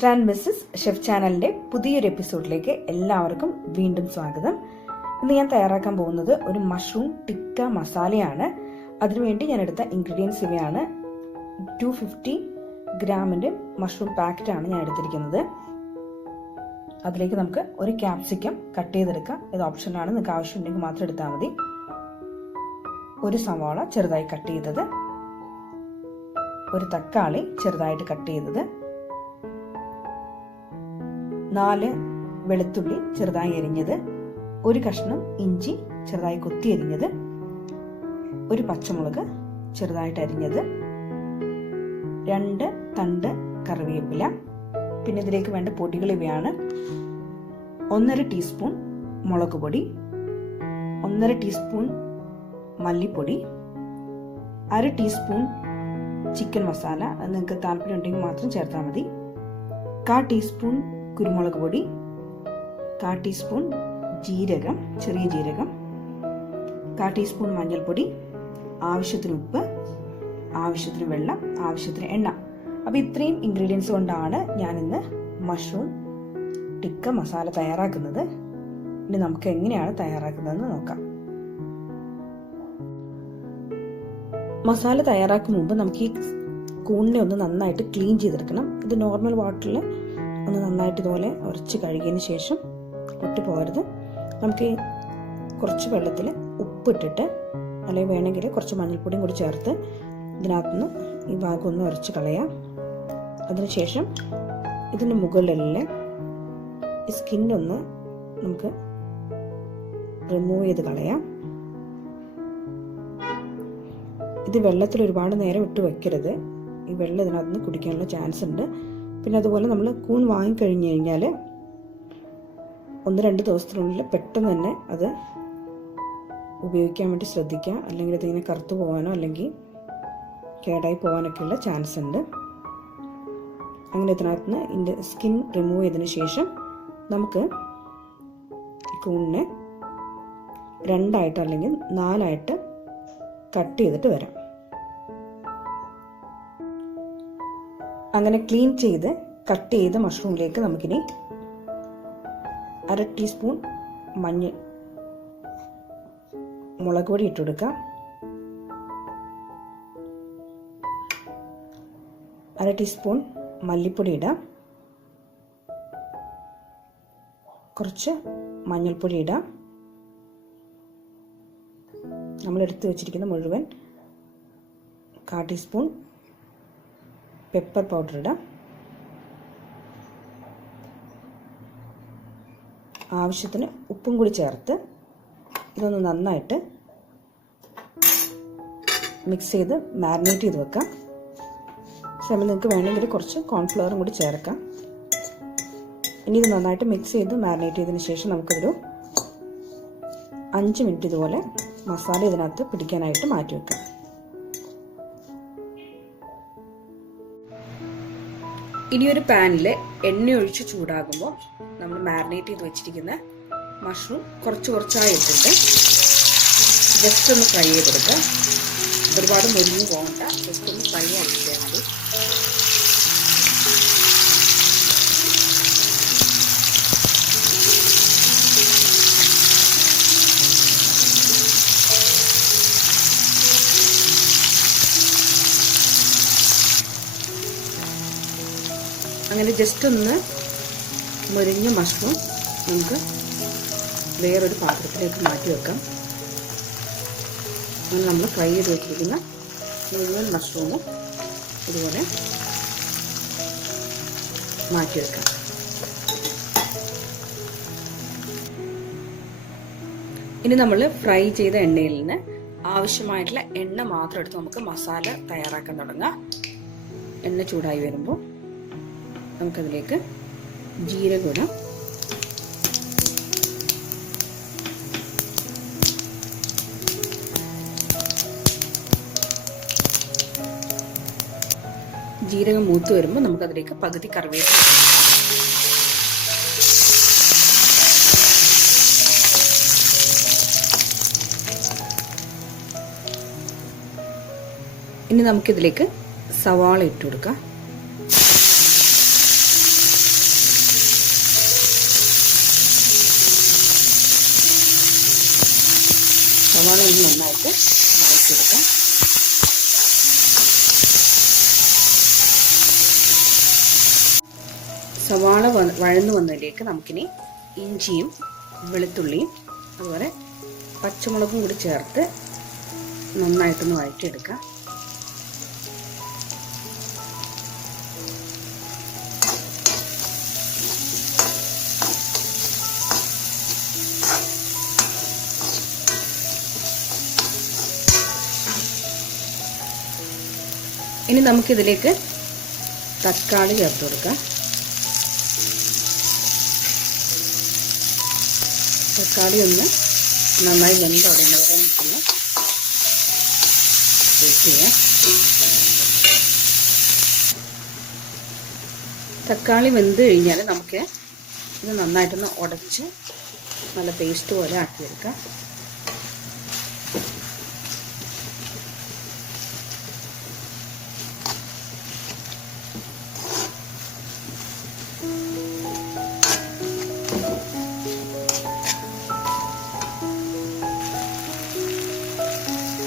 Mister and Mrs chef ചാനലിൻ്റെ പുതിയൊരു എപ്പിസോഡിലേക്ക് എല്ലാവർക്കും വീണ്ടും സ്വാഗതം. ഇന്ന് ഞാൻ തയ്യാറാക്കാൻ പോകുന്നത് ഒരു മഷ്റൂം ടിക്ക മസാലയാണ്. അതിനുവേണ്ടി ഞാൻ എടുത്ത ഇൻഗ്രീഡിയൻസ് ഇവയാണ്. 250 ഗ്രാമിൻ്റെ മഷ്റൂം പാക്കറ്റാണ് ഞാൻ എടുത്തിരിക്കുന്നത്. അതിലേക്ക് നമുക്ക് ഒരു ക്യാപ്സിക്കം കട്ട് ചെയ്തെടുക്കാം. ഇത് ഓപ്ഷനാണ്, നിങ്ങൾക്ക് ആവശ്യമുണ്ടെങ്കിൽ മാത്രം എടുത്താൽ മതി. ഒരു സവാള ചെറുതായി കട്ട് ചെയ്തത്, ഒരു തക്കാളി ചെറുതായിട്ട് കട്ട് ചെയ്തത്, 4 വെളുത്തുള്ളി ചെറുതായി അരിഞ്ഞത്, ഒരു കഷ്ണം ഇഞ്ചി ചെറുതായി കൊത്തി അരിഞ്ഞത്, ഒരു പച്ചമുളക് ചെറുതായിട്ട് അരിഞ്ഞത്, 2 തണ്ട് കറിവേപ്പില. പിന്നെ ഇതിലേക്ക് വേണ്ട പൊടികൾ ഇവയാണ്: 1.5 ടീസ്പൂൺ മുളക് പൊടി, 1.5 ടീസ്പൂൺ മല്ലിപ്പൊടി, 1/2 ടീസ്പൂൺ ചിക്കൻ മസാല. അത് നിങ്ങൾക്ക് താല്പര്യം ഉണ്ടെങ്കിൽ മാത്രം ചേർത്താൽ മതി. 1/4 ടീസ്പൂൺ കുരുമുളക് പൊടി, 1/4 ടീസ്പൂൺ ജീരകം, ചെറിയ ജീരകം, 1/4 ടീസ്പൂൺ മഞ്ഞൾപ്പൊടി, ആവശ്യത്തിന് ഉപ്പ്, ആവശ്യത്തിന് വെള്ളം, ആവശ്യത്തിന് എണ്ണ. അപ്പോൾ ഇത്രയും ഇൻഗ്രീഡിയൻസ് കൊണ്ടാണ് ഞാൻ ഇന്ന് മഷ്റൂം ടിക്ക മസാല തയ്യാറാക്കുന്നത്. ഇനി നമുക്ക് എങ്ങനെയാണ് തയ്യാറാക്കുന്നതെന്ന് നോക്കാം. മസാല തയ്യാറാക്കും മുമ്പ് നമുക്ക് ഈ കൂണിനെ ഒന്ന് നന്നായിട്ട് ക്ലീൻ ചെയ്തെടുക്കണം. ഇത് നോർമൽ വാട്ടറിൽ ഒന്ന് നന്നായിട്ട് ഇതുപോലെ ഉരച്ച് കഴുകിയതിന് ശേഷം ഒട്ടി പോകരുത്. നമുക്ക് കുറച്ച് വെള്ളത്തിൽ ഉപ്പിട്ടിട്ട്, അല്ലെങ്കിൽ വേണമെങ്കിൽ കുറച്ച് മഞ്ഞൾപ്പൊടിയും കൂടി ചേർത്ത് ഇതിനകത്തുനിന്ന് ഈ ഭാഗം ഒന്ന് ഉരച്ച് കളയാം. അതിനുശേഷം ഇതിൻ്റെ മുകളിലെ ഈ സ്കിന്നൊന്ന് നമുക്ക് റിമൂവ് ചെയ്ത് കളയാം. ഇത് വെള്ളത്തിൽ ഒരുപാട് നേരം ഇട്ട് വെക്കരുത്. ഈ വെള്ളം ഇതിനകത്ത് നിന്ന് കുടിക്കാനുള്ള ചാൻസ് ഉണ്ട്. പിന്നെ അതുപോലെ നമ്മൾ കൂൺ വാങ്ങിക്കഴിഞ്ഞ് കഴിഞ്ഞാൽ 1-2 ദിവസത്തിനുള്ളിൽ പെട്ടെന്ന് തന്നെ അത് ഉപയോഗിക്കാൻ വേണ്ടി ശ്രദ്ധിക്കുക. അല്ലെങ്കിൽ ഇതിങ്ങനെ കറുത്തു പോകാനോ അല്ലെങ്കിൽ കേടായി പോകാനൊക്കെയുള്ള ചാൻസ് ഉണ്ട്. അങ്ങനെ ഇതിനകത്ത് നിന്ന് ഇതിൻ്റെ സ്കിൻ റിമൂവ് ചെയ്തതിന് ശേഷം നമുക്ക് കൂണിനെ 2 അല്ലെങ്കിൽ 4 കട്ട് ചെയ്തിട്ട് വരാം. അങ്ങനെ ക്ലീൻ ചെയ്ത് കട്ട് ചെയ്ത മഷ്റൂമിലേക്ക് നമുക്കിനി 1/2 ടീസ്പൂൺ മുളക് പൊടി ഇട്ട് കൊടുക്കാം, 1/2 ടീസ്പൂൺ മല്ലിപ്പൊടി ഇടാം, കുറച്ച് മഞ്ഞൾപ്പൊടി ഇടാം, നമ്മൾ എടുത്ത് വെച്ചിരിക്കുന്ന മുഴുവൻ 1/4 ടീസ്പൂൺ പെപ്പർ പൗഡർ ഇടാം, ആവശ്യത്തിന് ഉപ്പും കൂടി ചേർത്ത് ഇതൊന്ന് നന്നായിട്ട് മിക്സ് ചെയ്ത് മാരിനേറ്റ് ചെയ്ത് വെക്കാം. സമയം നിങ്ങൾക്ക് വേണമെങ്കിൽ കുറച്ച് കോൺഫ്ലവറും കൂടി ചേർക്കാം. ഇനി ഇത് നന്നായിട്ട് മിക്സ് ചെയ്ത് മാരിനേറ്റ് ചെയ്തതിന് ശേഷം നമുക്കിതൊരു 5 മിനിറ്റ് ഇതുപോലെ മസാല ഇതിനകത്ത് പിടിക്കാനായിട്ട് മാറ്റി വെക്കാം. ഇനി ഒരു പാനിൽ എണ്ണ ഒഴിച്ച് ചൂടാകുമ്പോൾ നമ്മൾ മാരിനേറ്റ് ചെയ്ത് വെച്ചിരിക്കുന്ന മഷ്റൂം കുറച്ചായി ഇട്ടിട്ട് ജസ്റ്റ് ഒന്ന് ഫ്രൈ ചെയ്തെടുക്കുക. ഒരുപാട് മുരിഞ്ഞു പോകണ്ട, ജസ്റ്റ് ഒന്ന് ഫ്രൈ ആക്കിയാൽ മതി. അങ്ങനെ ജസ്റ്റ് ഒന്ന് മുരിഞ്ഞ മഷ്റൂം നമുക്ക് വേറൊരു പാത്രത്തിലേക്ക് മാറ്റി വെക്കാം. അങ്ങനെ നമ്മൾ ഫ്രൈ ചെയ്ത് വെച്ചിരിക്കുന്ന മുഴുവൻ മഷ്റൂമും ഇതുപോലെ മാറ്റി വെക്കാം. ഇനി നമ്മൾ ഫ്രൈ ചെയ്ത എണ്ണയിൽ നിന്ന് ആവശ്യമായിട്ടുള്ള എണ്ണ മാത്രം എടുത്ത് നമുക്ക് മസാല തയ്യാറാക്കാൻ തുടങ്ങാം. എണ്ണ ചൂടായി വരുമ്പോൾ നമുക്കതിലേക്ക് ജീരകം ഇടാം, ജീരകം മൂത്ത് വരുമ്പോൾ നമുക്കതിലേക്ക് പകുതി കറിവേപ്പില, ഇനി നമുക്കിതിലേക്ക് സവാള ഇട്ട് കൊടുക്കാം. സവാള ഒന്ന് നന്നായിട്ട് വഴറ്റിയെടുക്കാം. സവാള വഴന്നു വന്നതിലേക്ക് നമുക്കിനി ഇഞ്ചിയും വെളുത്തുള്ളിയും അതുപോലെ പച്ചമുളകും കൂടി ചേർത്ത് നന്നായിട്ടൊന്ന് വഴറ്റിയെടുക്കാം. ഇനി നമുക്കിതിലേക്ക് തക്കാളി ചേർത്ത് കൊടുക്കാം. തക്കാളി ഒന്ന് നന്നായി വെന്തുടങ്ങുന്നവരെ നമുക്കൊന്ന് വെയിറ്റ് ചെയ്യാം. തക്കാളി വെന്ത് കഴിഞ്ഞാൽ നമുക്ക് ഇത് നന്നായിട്ടൊന്ന് ഉടച്ച് നല്ല പേസ്റ്റ് പോലെ ആക്കിയെടുക്കാം.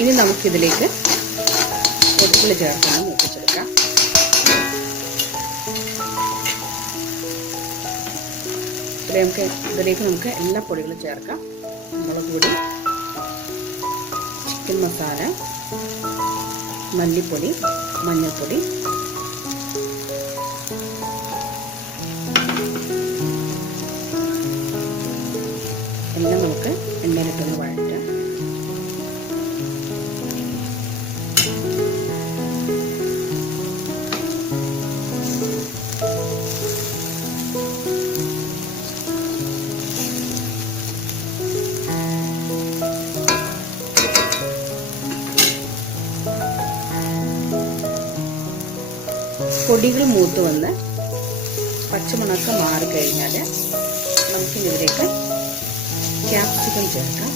ഇനി നമുക്കിതിലേക്ക് പൊടികൾ ചേർത്തൊന്ന് മൂപ്പിച്ചെടുക്കാം. ഇതിലേക്ക് നമുക്ക് എല്ലാ പൊടികളും ചേർക്കാം. മുളക് പൊടി, ചിക്കൻ മസാല, മല്ലിപ്പൊടി, മഞ്ഞൾപ്പൊടി, എല്ലാം നമുക്ക് എണ്ണയിലിട്ടൊന്ന് വഴറ്റാം. പൊടികൾ മൂത്ത് വന്ന് പച്ചമണക്കം മാറിക്കഴിഞ്ഞാൽ നമുക്കിതിലേക്ക് ക്യാപ്സിക്കം ചേർക്കാം.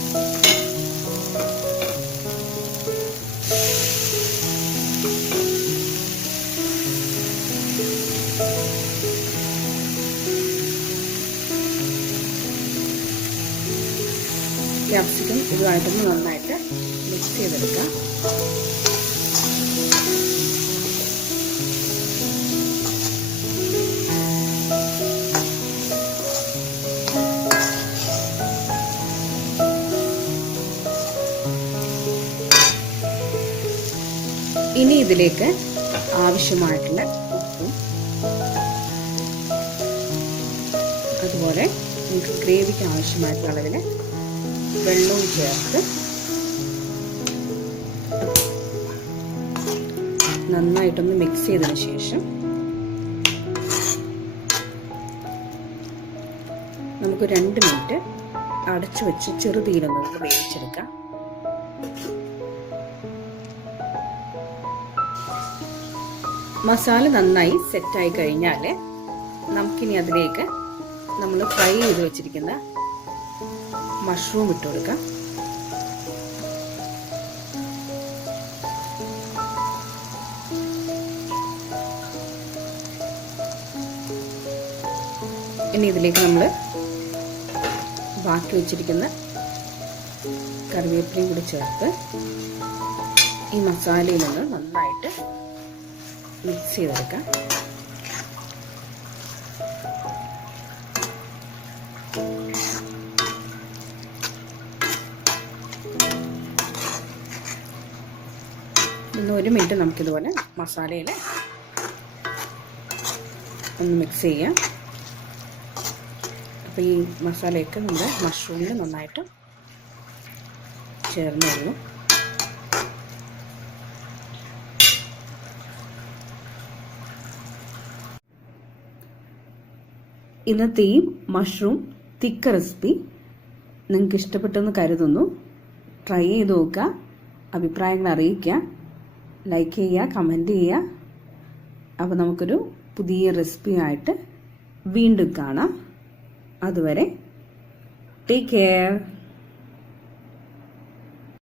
ക്യാപ്സിക്കം ഇതുമായിട്ടൊന്ന് നന്നായിട്ട് മിക്സ് ചെയ്തെടുക്കാം. ഇനി ഇതിലേക്ക് ആവശ്യമായിട്ടുള്ള ഉപ്പും അതുപോലെ നമുക്ക് ഗ്രേവിക്ക് ആവശ്യമായിട്ടുള്ള അളവിൽ വെള്ളവും ചേർത്ത് നന്നായിട്ടൊന്ന് മിക്സ് ചെയ്തതിന് ശേഷം നമുക്ക് 2 മിനിറ്റ് അടച്ചു വെച്ച് ചെറുതീയിലൊന്ന് വേവിച്ചെടുക്കാം. മസാല നന്നായി സെറ്റായി കഴിഞ്ഞാൽ നമുക്കിനി അതിലേക്ക് നമ്മൾ ഫ്രൈ ചെയ്ത് വെച്ചിരിക്കുന്ന മഷ്റൂം ഇട്ട് കൊടുക്കാം. ഇനി ഇതിലേക്ക് നമ്മൾ ബാക്കി വെച്ചിരിക്കുന്ന കറിവേപ്പിലയും കൂടി ചേർത്ത് ഈ മസാലയിൽ നിന്ന് നന്നായിട്ട് മിക്സ് ചെയ്തെടുക്കാം. ഇന്ന് 1 മിനിറ്റ് നമുക്കിതുപോലെ മസാലയിൽ ഒന്ന് മിക്സ് ചെയ്യാം. അപ്പോൾ ഈ മസാലയൊക്കെ നമ്മുടെ മഷ്റൂമിൽ നന്നായിട്ട് ചേർന്ന് വരും. ഇന്നത്തെ ഈ മഷ്റൂം തിക്ക റെസിപ്പി നിങ്ങൾക്ക് ഇഷ്ടപ്പെട്ടെന്ന് കരുതുന്നു. ട്രൈ ചെയ്ത് നോക്കുക, അഭിപ്രായങ്ങൾ അറിയിക്കുക, ലൈക്ക് ചെയ്യുക, കമൻറ്റ് ചെയ്യുക. അപ്പോൾ നമുക്കൊരു പുതിയ റെസിപ്പിയായിട്ട് വീണ്ടും കാണാം. അതുവരെ ടേക്ക് കെയർ.